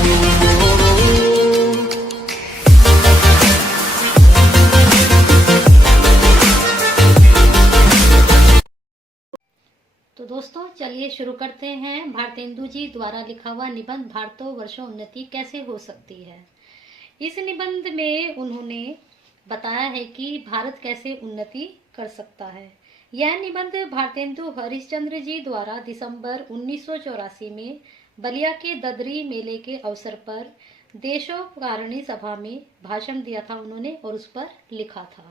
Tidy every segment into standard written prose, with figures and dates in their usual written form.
तो दोस्तों चलिए शुरू करते हैं। भारतेंदु जी द्वारा लिखा हुआ निबंध भारतवर्षों उन्नति कैसे हो सकती है। इस निबंध में उन्होंने बताया है कि भारत कैसे उन्नति कर सकता है। यह निबंध भारतेंदु हरिश्चंद्र जी द्वारा दिसंबर 1984 में बलिया के ददरी मेले के अवसर पर देशोपकारिणी सभा में भाषण दिया था उन्होंने, और उस पर लिखा था।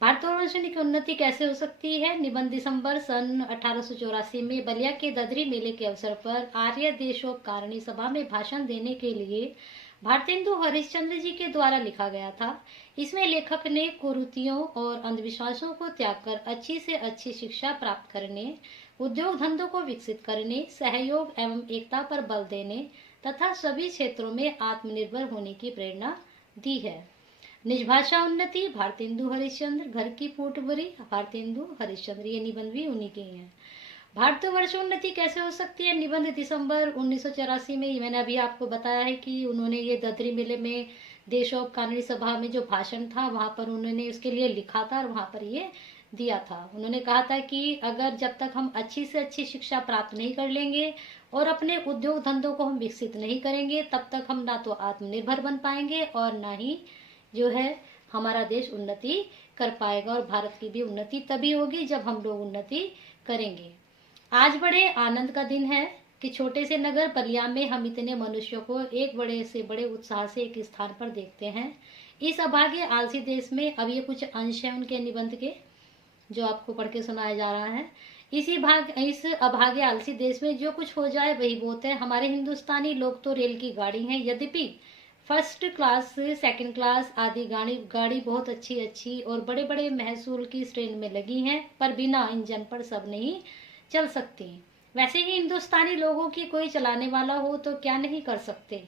भारतवर्ष की उन्नति कैसे हो सकती है। निबंध दिसंबर सन 1884 में बलिया के ददरी मेले के अवसर पर आर्य देशोपकारिणी सभा में भाषण देने के लिए भारतेंदु हरिश्चंद्र जी के द्वारा लिखा गया था। इसमें लेखक ने कुरीतियों और अंधविश्वासों को त्याग कर अच्छी से अच्छी शिक्षा प्राप्त करने, उद्योग धंधों को विकसित करने, सहयोग एवं एकता पर बल देने तथा सभी क्षेत्रों में आत्मनिर्भर होने की प्रेरणा दी है। निज भाषा उन्नति भारतेंदु हरिश्चंद्र, घर की पूटबरी भारतेंदु हरिश्चंद्र, ये निबंध भी उन्हीं के हैं। भारतवर्ष उन्नति कैसे हो सकती है। निबंध दिसंबर 1984 में मैंने अभी आपको बताया है कि उन्होंने ये ददरी मेले में देशोपकारिणी सभा में जो भाषण था वहां पर उन्होंने उसके लिए लिखा था और वहां पर ये दिया था। उन्होंने कहा था कि अगर जब तक हम अच्छी से अच्छी शिक्षा प्राप्त नहीं कर लेंगे और अपने उद्योग धंधों को हम विकसित नहीं करेंगे तब तक हम ना तो आत्मनिर्भर बन पाएंगे और ना ही जो है हमारा देश उन्नति कर पाएगा। और भारत की भी उन्नति तभी होगी जब हम लोग उन्नति करेंगे। आज बड़े आनंद का दिन है कि छोटे से नगर बलिया में हम इतने मनुष्यों को एक बड़े से बड़े उत्साह से एक स्थान पर देखते हैं। इस अभागे आलसी देश में अब ये कुछ अंश है उनके निबंध के जो आपको पढ़ के सुनाया जा रहा है। इस अभागे आलसी देश में जो कुछ हो जाए वही बहुत है। हमारे हिंदुस्तानी लोग तो रेल की गाड़ी हैं, यद्यपि फर्स्ट क्लास सेकंड क्लास आदि गाड़ी बहुत अच्छी और बड़े बड़े महसूल की श्रेणी में लगी हैं, पर बिना इंजन पर सब नहीं चल सकती। वैसे ही हिंदुस्तानी लोगों की कोई चलाने वाला हो तो क्या नहीं कर सकते।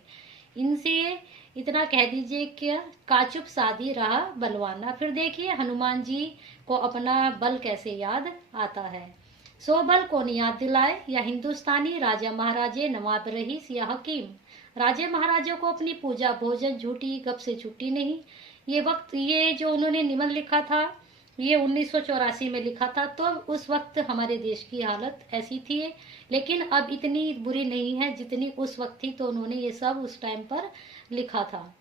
इनसे इतना कह दीजिए कि काचुप साधी रहा बलवाना। फिर देखिए हनुमान जी को अपना बल कैसे याद आता है। सो बल कौन याद दिलाए, या हिंदुस्तानी राजा महाराजे नवाब रईस या हकीम। राजे महाराजों को अपनी पूजा भोजन झूठी गप से छुट्टी नहीं। ये जो उन्होंने निबंध लिखा था ये 1984 में लिखा था, तो उस वक्त हमारे देश की हालत ऐसी थी, लेकिन अब इतनी बुरी नहीं है जितनी उस वक्त थी। तो उन्होंने ये सब उस टाइम पर लिखा था।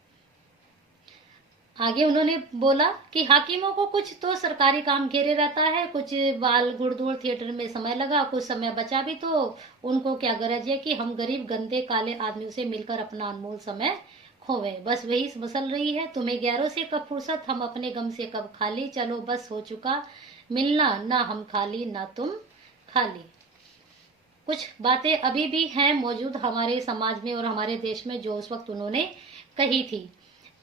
आगे उन्होंने बोला कि हाकिमों को कुछ तो सरकारी काम घेरे रहता है, कुछ बाल गुड़दौड़ थिएटर में समय लगा, कुछ समय बचा भी तो उनको क्या गरज है कि हम गरीब गंदे काले आदमियों से मिलकर अपना अनमोल समय खोवे। बस वही मसल रही है। तुम्हें 11 से कब फुर्सत, हम अपने गम से कब खाली। चलो बस हो चुका मिलना, ना हम खाली ना तुम खाली। कुछ बातें अभी भी हैं मौजूद हमारे समाज में और हमारे देश में जो उस वक्त उन्होंने कही थी।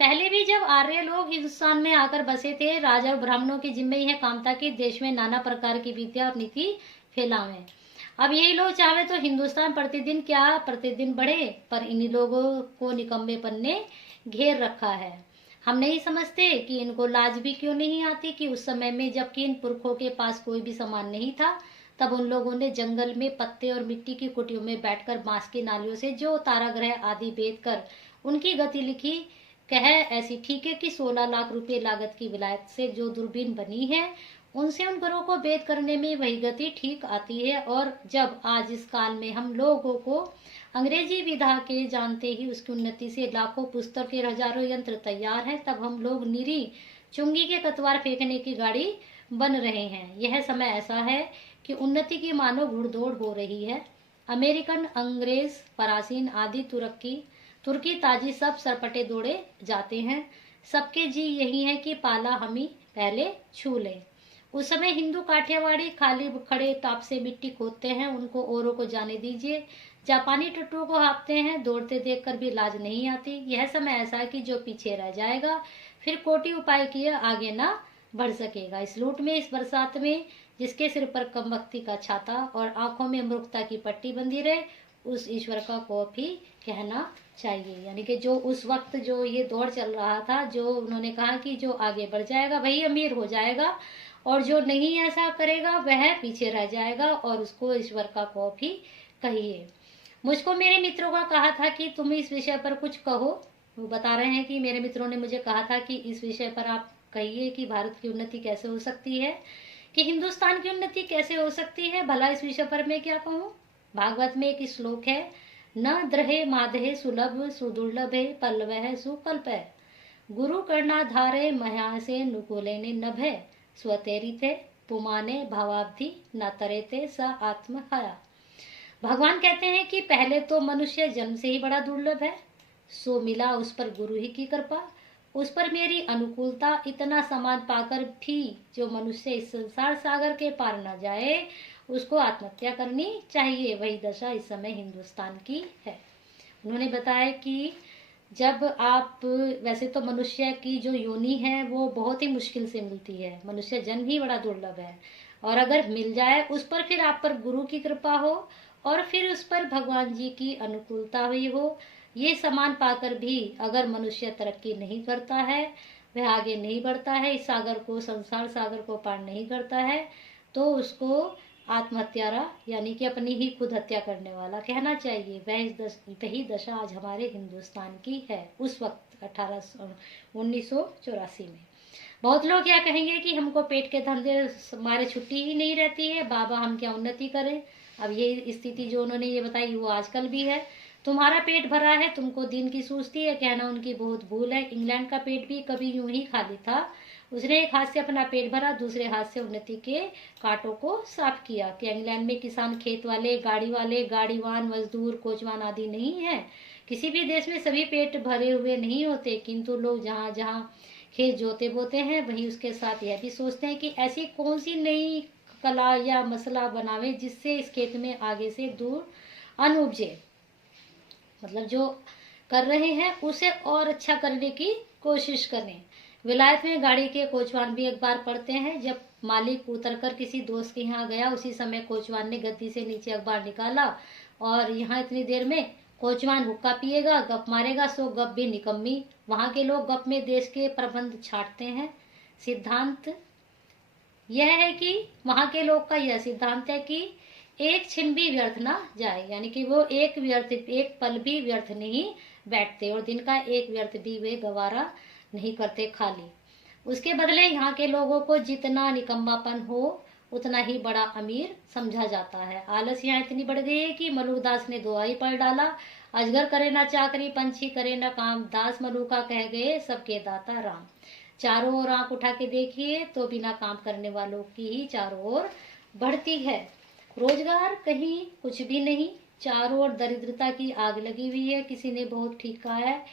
पहले भी जब आर्य लोग हिंदुस्तान में आकर बसे थे, राजा और ब्राह्मणों की जिम्मे यह काम था कि देश में नाना प्रकार की विद्या और नीति फैलावें। अब यही लोग चाहे तो हिंदुस्तान प्रतिदिन बढ़े, पर इन्हीं लोगों को निकम्मेपन ने घेर रखा है। हम नहीं समझते कि इनको लाज भी क्यों नहीं आती कि उस समय में जबकि इन पुरखों के पास कोई भी सामान नहीं था, तब उन लोगों ने जंगल में पत्ते और मिट्टी की कुटियों में बैठकर बांस की नालियों से जो ताराग्रह आदि बेच कर उनकी गति लिखी। कह ऐसी ठीक है कि 16 लाख रुपए लागत की विलायत से जो दूरबीन बनी है उनसे उन घरों को भेद करने में वही गति ठीक आती है। और जब आज इस काल में हम लोगों को अंग्रेजी विधा के जानते ही उसकी उन्नति से लाखों पुस्तक के हजारों यंत्र तैयार हैं, तब हम लोग निरी चुंगी के कतवार फेंकने की गाड़ी बन रहे हैं। यह समय ऐसा है कि उन्नति की मानो घुड़दौड़ हो रही है। अमेरिकन, अंग्रेज, परासीन आदि तुर्की ताजी सब सरपटे दौड़े जाते हैं। सबके जी यही है कि पाला हम ही पहले छू ले। उस समय हिंदू काठियावाड़ी खाली खड़े ताप से मिट्टी खोदते हैं, उनको औरों को जाने दीजिए। जापानी टट्टू को हाँपते हैं, दौड़ते देखकर भी लाज नहीं आती। यह समय ऐसा है कि जो पीछे रह जाएगा फिर कोटि उपाय किए आगे ना बढ़ सकेगा। इस लूट में, इस बरसात में जिसके सिर पर कमबख्ती का छाता और आंखों में मूर्खता की पट्टी बंधी रहे, उस ईश्वर का को भी कहना चाहिए। यानी कि जो उस वक्त जो ये दौर चल रहा था, जो उन्होंने कहा कि जो आगे बढ़ जाएगा वही अमीर हो जाएगा और जो नहीं ऐसा करेगा वह पीछे रह जाएगा, और उसको ईश्वर का को भी कहिए। मुझको मेरे मित्रों का कहा था कि तुम इस विषय पर कुछ कहो। वो बता रहे हैं कि मेरे मित्रों ने मुझे कहा था कि इस विषय पर आप कहिए कि भारत की उन्नति कैसे हो सकती है, कि हिंदुस्तान की उन्नति कैसे हो सकती है। भला इस विषय पर मैं क्या कहूँ। भागवत में एक श्लोक है, न द्रहे माधे सुलभ सुदुर्लभे पल्लवः सुकल्पः गुरु कर्णाधारे मह्यासे नुकूलेने नभे स्वतेरिते पुमाने भावाब्धि न तरेते स आत्महया। भगवान कहते हैं कि पहले तो मनुष्य जन्म से ही बड़ा दुर्लभ है, सो मिला उस पर गुरु ही की कृपा, उस पर मेरी अनुकूलता, इतना सामान पाकर भी जो मनुष्य इस संसार सागर के पार न जाए उसको आत्महत्या करनी चाहिए। वही दशा इस समय हिंदुस्तान की है। उन्होंने बताया कि जब आप, वैसे तो मनुष्य की जो योनि है वो बहुत ही मुश्किल से मिलती है, मनुष्य जन्म ही बड़ा दुर्लभ है, और अगर मिल जाए उस पर फिर आप पर गुरु की कृपा हो और फिर उस पर भगवान जी की अनुकूलता हुई हो, ये समान पाकर भी अगर मनुष्य तरक्की नहीं करता है, वह आगे नहीं बढ़ता है, इस सागर को, संसार सागर को पार नहीं करता है, तो उसको आत्महत्यारा यानी कि अपनी ही खुद हत्या करने वाला कहना चाहिए। वही दशा आज हमारे हिंदुस्तान की है उस वक्त 1984 में। बहुत लोग क्या कहेंगे कि हमको पेट के धंधे हमारे छुट्टी ही नहीं रहती है, बाबा हम क्या उन्नति करें। अब ये स्थिति जो उन्होंने ये बताई वो आजकल भी है। तुम्हारा पेट भरा है, तुमको दिन की सूझती है, कहना उनकी बहुत भूल है। इंग्लैंड का पेट भी कभी यूं ही खाली था, उसने एक हाथ से अपना पेट भरा, दूसरे हाथ से उन्नति के कांटों को साफ किया। कि इंग्लैंड में किसान खेत वाले, गाड़ीवान, मजदूर, कोचवान आदि नहीं है। किसी भी देश में सभी पेट भरे हुए नहीं होते, किंतु लोग जहाँ जहाँ खेत जोते बोते हैं वहीं उसके साथ यह भी सोचते हैं कि ऐसी कौन सी नई कला या मसला बनावे जिससे इस खेत में आगे से दूर अन्न उपजे। मतलब जो कर रहे हैं उसे और अच्छा करने की कोशिश करें। विलायत में गाड़ी के कोचवान भी अखबार पढ़ते हैं। जब मालिक उतरकर किसी दोस्त के यहाँ गया, उसी समय कोचवान ने गद्दी से नीचे अखबार निकाला और यहाँ इतनी देर में कोचवान हुक्का पिएगा, गप मारेगा, सो गप भी निकम्मी। वहाँ के लोग गप में देश के प्रबंध छाटते हैं। सिद्धांत यह है कि वहाँ के लोग का यह सिद्धांत है कि एक छिन भी व्यर्थ ना जाए, यानी कि वो एक पल भी व्यर्थ नहीं बैठते और दिन का एक व्यर्थ भी वे गवारा नहीं करते खाली। उसके बदले यहाँ के लोगों को जितना निकम्मापन हो उतना ही बड़ा अमीर समझा जाता है। आलस यहाँ इतनी बढ़ गई है कि मलुकदास ने दुआ ही पढ़ डाला, अजगर करे ना चाकरी, पंछी करे ना काम, दास मलुका कह गए सबके दाता राम। चारों ओर आंख उठा के देखिए तो बिना काम करने वालों की ही चारों ओर बढ़ती है। रोजगार कहीं कुछ भी नहीं, चारों ओर दरिद्रता की आग लगी हुई है। किसी ने बहुत ठीक कहा है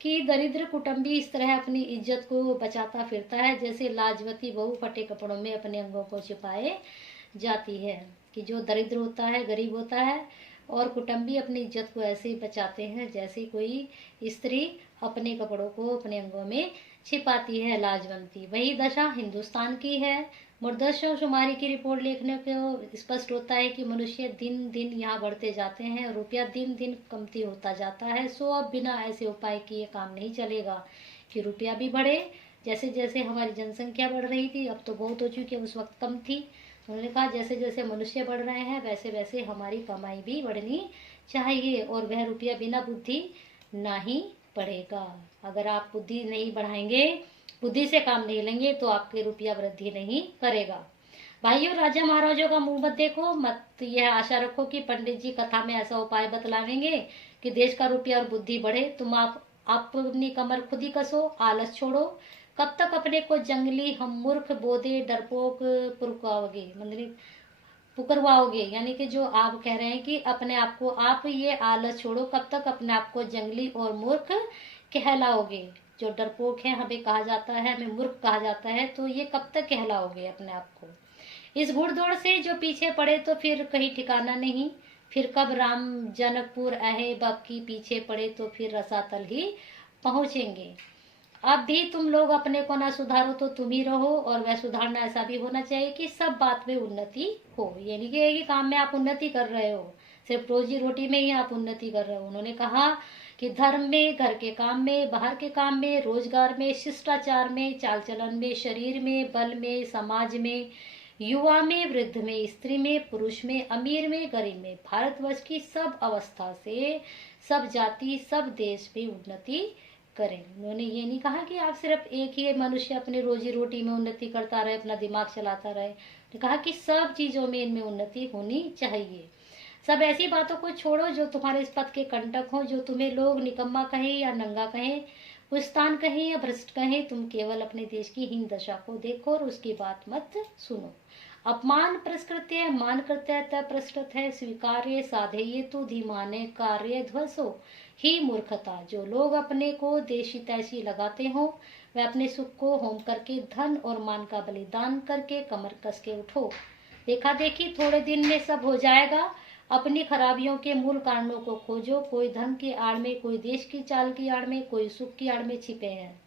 कि दरिद्र कुटुंबी इस तरह अपनी इज्जत को बचाता फिरता है जैसे लाजवती बहू फटे कपड़ों में अपने अंगों को छिपाए जाती है। कि जो दरिद्र होता है, गरीब होता है, और कुटुंबी अपनी इज्जत को ऐसे ही बचाते हैं जैसे कोई स्त्री अपने कपड़ों को अपने अंगों में छिपाती है, लाजवंती। वही दशा हिंदुस्तान की है। मरदमशुमारी की रिपोर्ट लिखने को स्पष्ट होता है कि मनुष्य दिन दिन यहाँ बढ़ते जाते हैं और रुपया दिन दिन कमती होता जाता है। सो अब बिना ऐसे उपाय किए काम नहीं चलेगा कि रुपया भी बढ़े। जैसे जैसे हमारी जनसंख्या बढ़ रही थी, अब तो बहुत हो चुकी है, उस वक्त कम थी। उन्होंने कहा जैसे जैसे मनुष्य बढ़ रहे हैं वैसे वैसे हमारी कमाई भी बढ़नी चाहिए और वह रुपया बिना बुद्धि ना ही बढ़ेगा। अगर आप बुद्धि नहीं बढ़ाएंगे, बुद्धि से काम नहीं लेंगे तो आपके रुपया वृद्धि नहीं करेगा। भाइयों, राजा महाराजों का मुंह मत देखो, मत यह आशा रखो कि पंडित जी कथा में ऐसा उपाय बतलावेंगे कि देश का रुपया और बुद्धि बढ़े। तुम आप अपनी कमर खुद ही कसो, आलस छोड़ो। कब तक अपने को जंगली, हम मूर्ख, बोधे, डरपोक पुरकाओगे, मतलब पुकरवाओगे। यानी कि जो आप कह रहे हैं कि अपने आप को आप ये आलस छोड़ो, कब तक अपने आप को जंगली और मूर्ख कहलाओगे। जो डरपोक है हमें कहा जाता है, हमें मूर्ख कहा जाता है, तो ये कब तक कहलाओगे अपने आप को। इस घुड़दौड़ से जो पीछे पड़े तो फिर कहीं ठिकाना नहीं। फिर कब राम जनकपुर आए, बब की पीछे पड़े तो फिर रसातल ही पहुंचेंगे। अब भी तुम लोग अपने को ना सुधारो तो तुम ही रहो, और वह सुधारना ऐसा भी होना चाहिए कि सब बात में उन्नति हो। यानी कि एक ही काम में आप उन्नति कर रहे हो, सिर्फ रोजी रोटी में ही आप उन्नति कर रहे हो। उन्होंने कहा कि धर्म में, घर के काम में, बाहर के काम में, रोजगार में, शिष्टाचार में, चाल चलन में, शरीर में, बल में, समाज में, युवा में, वृद्ध में, स्त्री में, पुरुष में, अमीर में, गरीब में, भारतवर्ष की सब अवस्था से, सब जाति, सब देश में उन्नति करें। उन्होंने ये नहीं कहा कि आप सिर्फ एक ही मनुष्य अपनी रोजी रोटी में उन्नति करता रहे, अपना दिमाग चलाता रहे। तो कहा कि सब चीजों में इनमें उन्नति होनी चाहिए। सब ऐसी बातों को छोड़ो जो तुम्हारे इस पथ के कंटक हो, जो तुम्हें लोग निकम्मा कहे या नंगा कहे, पुस्तान कहे या भ्रष्ट कहे। तुम केवल अपने देश की हीन दशा को देखो और उसकी बात मत सुनो। अपमान पुरस्कृत्य मान कर्तव्य पुरस्कृत है, स्वीकार्य साधेय तु धीमाने कार्य ध्वसो ही मूर्खता। जो लोग अपने को देशी तैसी लगाते हो, वह अपने सुख को होम करके, धन और मान का बलिदान करके कमर कस के उठो। देखा देखी थोड़े दिन में सब हो जाएगा। अपनी खराबियों के मूल कारणों को खोजो। कोई धन की आड़ में, कोई देश की चाल की आड़ में, कोई सुख की आड़ में छिपे हैं।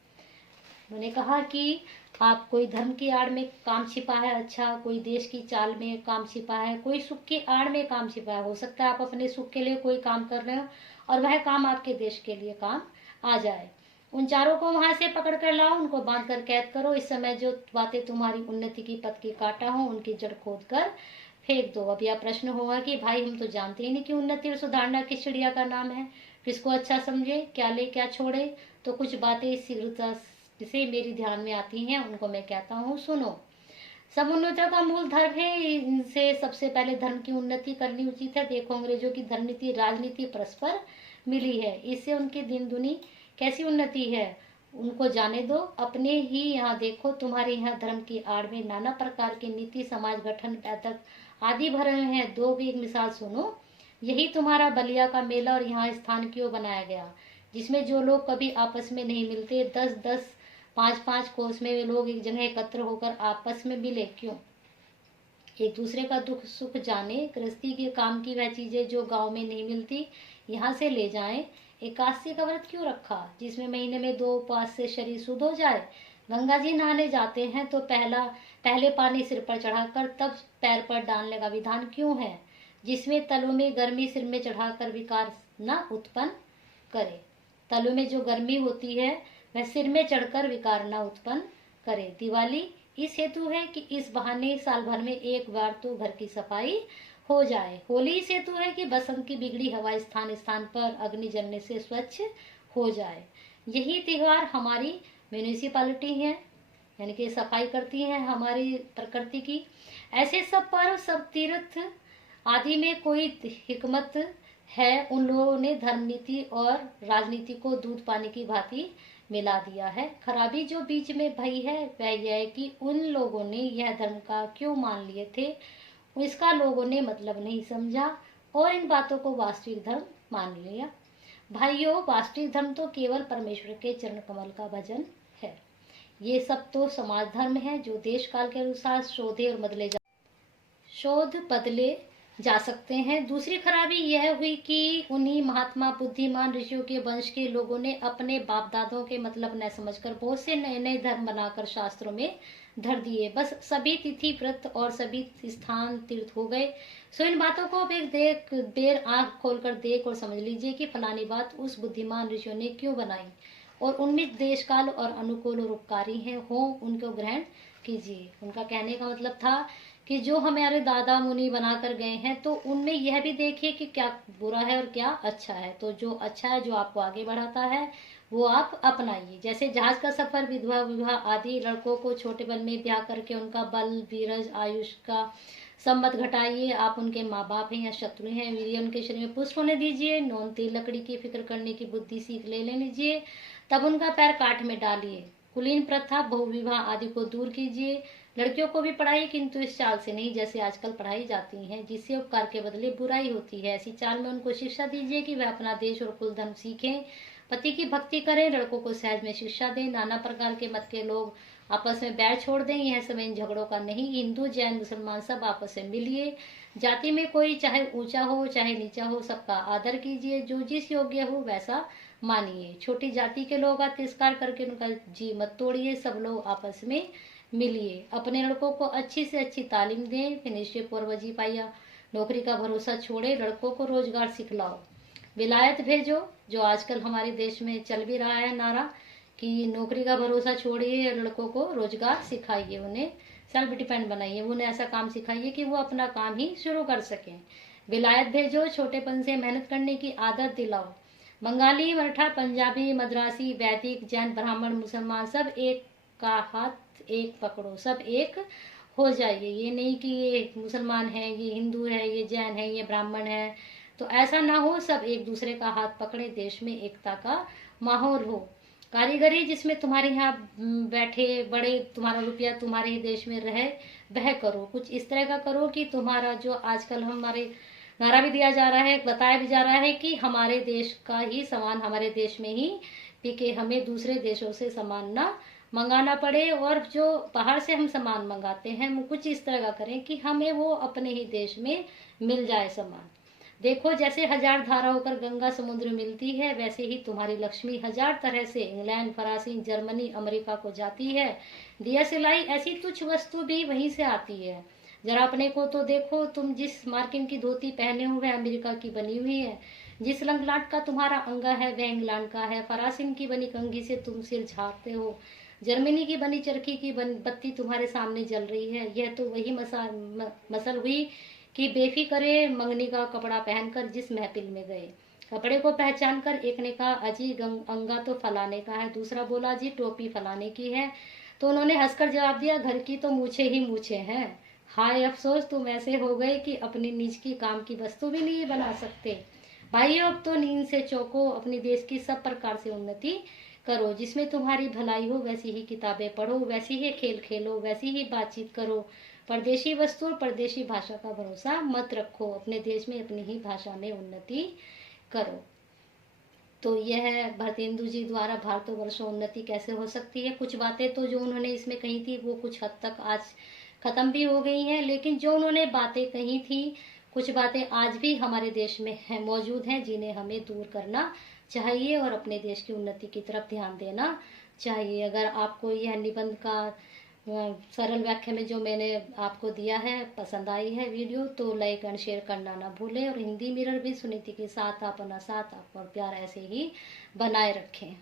उन्होंने कहा कि आप, कोई धर्म की आड़ में काम छिपा है, अच्छा, कोई देश की चाल में काम छिपा है, कोई सुख की आड़ में काम छिपा है। हो सकता है आप अपने सुख के लिए कोई काम कर रहे हो और वह काम आपके देश के लिए काम आ जाए। उन चारों को वहां से पकड़ कर लाओ, उनको बांध कर कैद करो। इस समय जो बातें तुम्हारी उन्नति की पथ की काटा हो, उनकी जड़ खोद कर फेंक दो। अब यह प्रश्न होगा कि भाई हम तो जानते ही नहीं कि उन्नति और सुधारना किस चिड़िया का नाम है, किसको अच्छा समझे, क्या ले क्या छोड़े। तो कुछ बातें शीघ्रता से मेरी ध्यान में आती हैं, उनको मैं कहता हूँ, सुनो। सब उन्नति का मूल धर्म है, इनसे सबसे पहले धर्म की उन्नति करनी उचित है। देखो अंग्रेजों की धर्म नीति, राजनीति परस्पर मिली है, इससे उनकी दिन दुनी कैसी उन्नति है उनको जाने दो। अपने ही यहाँ देखो, तुम्हारे यहाँ धर्म की आड़ में नाना प्रकार की नीति, समाज गठन, पैतक आदि भरे हुए हैं। दो भी एक मिसाल सुनो। यही तुम्हारा बलिया का मेला और यहाँ स्थान क्यों बनाया गया, जिसमें जो लोग कभी आपस में नहीं मिलते, 10-10, 5-5 कोस में वे लोग एक जगह एकत्र होकर आपस में मिले। क्यों? एक दूसरे का दुख सुख जाने। गृहस्थी के काम की वह चीजें जो गांव में नहीं मिलती, यहाँ से ले जाएं। एकादशी का व्रत क्यों रखा, जिसमें महीने में 2 उपवास से शरीर शुद्ध हो जाए। गंगा जी नहाने जाते हैं तो पहले पानी सिर पर चढ़ाकर तब पैर पर डालने का विधान क्यों है, जिसमें तलों में गर्मी सिर में चढ़ाकर विकार न उत्पन्न करे। तलों में जो गर्मी होती है वह सिर में चढ़कर विकार न उत्पन्न करे। दिवाली इस हेतु है कि इस बहाने साल भर में एक बार तो घर की सफाई हो जाए। होली इस हेतु है कि बसंत की बिगड़ी हवा स्थान स्थान पर अग्नि जलने से स्वच्छ हो जाए। यही त्योहार हमारी म्यूनिसिपालिटी है, यानी कि सफाई करती है हमारी प्रकृति की। ऐसे सब पर्व, सब तीर्थ आदि में कोई हिकमत है। उन लोगों ने धर्म नीति और राजनीति को दूध पानी की भांति मिला दिया है। खराबी जो बीच में भई है वह यह है कि उन लोगों ने यह धर्म का क्यों मान लिए थे, इसका लोगों ने मतलब नहीं समझा और इन बातों को वास्तविक धर्म मान लिया। भाइयों, वास्तविक धर्म तो केवल परमेश्वर के चरण कमल का भजन है। ये सब तो समाज धर्म है जो देश काल के अनुसार शोध बदले जा सकते हैं। दूसरी खराबी यह हुई कि उन्हीं महात्मा बुद्धिमान ऋषियों के वंश के लोगों ने अपने बाप दादों के मतलब न समझकर बहुत से नए नए धर्म बनाकर शास्त्रों में धर दिए। बस सभी तिथि व्रत और सभी स्थान तीर्थ हो गए। सो इन बातों को अब एक देर आंख खोलकर देख और समझ लीजिए कि फलानी बात उस बुद्धिमान ऋषियों ने क्यों बनाई और उनमें देश काल और अनुकूल और उपकारी है हो, उनको ग्रहण कीजिए। उनका कहने का मतलब था कि जो हमारे दादा मुनि बनाकर गए हैं तो उनमें यह भी देखिए कि क्या बुरा है और क्या अच्छा है। तो जो अच्छा है, जो आपको आगे बढ़ाता है, वो आप अपनाइए। जैसे जहाज का सफर, विधवा विवाह आदि, लड़कों को छोटे बल में ब्याह करके उनका बल वीरज आयुष का संबत घटाइए। आप उनके माँ बाप हैं या शत्रु हैं, वीर्य उनके शरीर में पुष्ट होने दीजिए। नौन तेल लकड़ी की फिक्र करने की बुद्धि सीख ले लीजिए, तब उनका पैर काट में डालिए। कुलीन प्रथा, बहुविवाह आदि को दूर कीजिए। लड़कियों को भी पढ़ाइए, किंतु इस चाल से नहीं जैसे आजकल पढ़ाई जाती हैं, जिससे उपकार के बदले बुराई होती है। ऐसी चाल में उनको शिक्षा दीजिए कि वह अपना देश और कुल धर्म सीखें, पति की भक्ति करें, लड़कों को सहज में शिक्षा दें। नाना प्रकार के मत के लोग आपस में बैर छोड़ दें, यह समय इन झगड़ों का नहीं। हिंदू जैन मुसलमान सब आपस में मिलिए। जाति में कोई चाहे ऊंचा हो चाहे नीचा हो, सबका आदर कीजिए। जो जिस योग्य हो वैसा मानिए। छोटी जाति के लोग तिरस्कार करके उनका जी मत तोड़िए। सब लोग आपस में मिलिए। अपने लड़कों को अच्छी से अच्छी तालीम दें, फिर निश्चय पूर्वजी पाइया। नौकरी का भरोसा छोड़े, लड़कों को रोजगार सिखलाओ। विलायत भेजो, जो आजकल हमारे देश में चल भी रहा है नारा कि नौकरी का भरोसा छोड़िए, लड़कों को रोजगार सिखाइए, उन्हें सेल्फ डिपेंड बनाइए, उन्हें ऐसा काम सिखाइए कि वो अपना काम ही शुरू कर सकें। विलायत भेजो, छोटेपन से मेहनत करने की आदत दिलाओ। बंगाली, मराठा, पंजाबी, मद्रासी, वैदिक, जैन, ब्राह्मण, मुसलमान, सब एक का हाथ एक पकड़ो, सब एक हो जाइए। ये नहीं कि ये मुसलमान है, ये हिंदू है, ये जैन है, ये ब्राह्मण है, तो ऐसा ना हो। सब एक दूसरे का हाथ पकड़े, देश में एकता का माहौल हो। कारीगरी, जिसमें तुम्हारे यहाँ बैठे बड़े तुम्हारा रुपया तुम्हारे ही देश में रहे, वह करो। कुछ इस तरह का करो कि तुम्हारा जो आजकल हमारे नारा भी दिया जा रहा है, बताया भी जा रहा है कि हमारे देश का ही सामान हमारे देश में ही बिके, हमें दूसरे देशों से सामान ना मंगाना पड़े। और जो बाहर से हम सामान मंगाते हैं वो कुछ इस तरह का करें कि हमें वो अपने ही देश में मिल जाए सामान। देखो, जैसे हजार धारा होकर गंगा समुद्र मिलती है, वैसे ही तुम्हारी लक्ष्मी हजार तरह से इंग्लैंड, फरांसी, जर्मनी, अमेरिका को जाती है। दिया सिलाई ऐसी तुच्छ वस्तु भी वहीं से आती है। जरा अपने को तो देखो, तुम जिस मार्किन की धोती पहने हुए अमेरिका की बनी हुई है, जिस लंगलाट का तुम्हारा अंगा है वह इंग्लैंड का है, फरासिन की बनी कंघी से तुम सिर झाड़ते हो, जर्मनी की बनी चरखी की बत्ती तुम्हारे सामने जल रही है। यह तो वही मसल हुई कि बेफिक्रे मंगनी का कपड़ा पहनकर जिस महफिल में गए। कपड़े को पहचान कर एक ने कहा, अजी अंगा तो फलाने का है। दूसरा बोला, जी टोपी फलाने की है। तो उन्होंने हंसकर जवाब दिया, घर की तो मूछे ही मूछे हैं। हाय अफसोस, तुम ऐसे हो गए कि अपनी निज की काम की वस्तु भी नहीं बना सकते। भाइयों, अब तो नींद से चौंको, अपने देश की सब प्रकार से उन्नति करो। जिसमें तुम्हारी भलाई हो वैसी ही किताबें पढ़ो, वैसी ही खेल खेलो, वैसी ही बातचीत करो। परदेशी वस्तु और परदेशी भाषा का भरोसा मत रखो, अपने देश में अपनी ही भाषा में उन्नति करो। तो यह भारतेंदु जी द्वारा भारतवर्षों उन्नति कैसे हो सकती है। कुछ बातें तो जो उन्होंने इसमें कही थी वो कुछ हद तक आज खत्म भी हो गई हैं, लेकिन जो उन्होंने बातें कही थी, कुछ बातें आज भी हमारे देश में है मौजूद हैं, जिन्हें हमें दूर करना चाहिए और अपने देश की उन्नति की तरफ ध्यान देना चाहिए। अगर आपको यह निबंध का सरल व्याख्या में जो मैंने आपको दिया है पसंद आई है वीडियो, तो लाइक एंड शेयर करना ना भूलें। और हिंदी मिरर भी सुनीति के साथ अपना साथ और प्यार ऐसे ही बनाए रखें।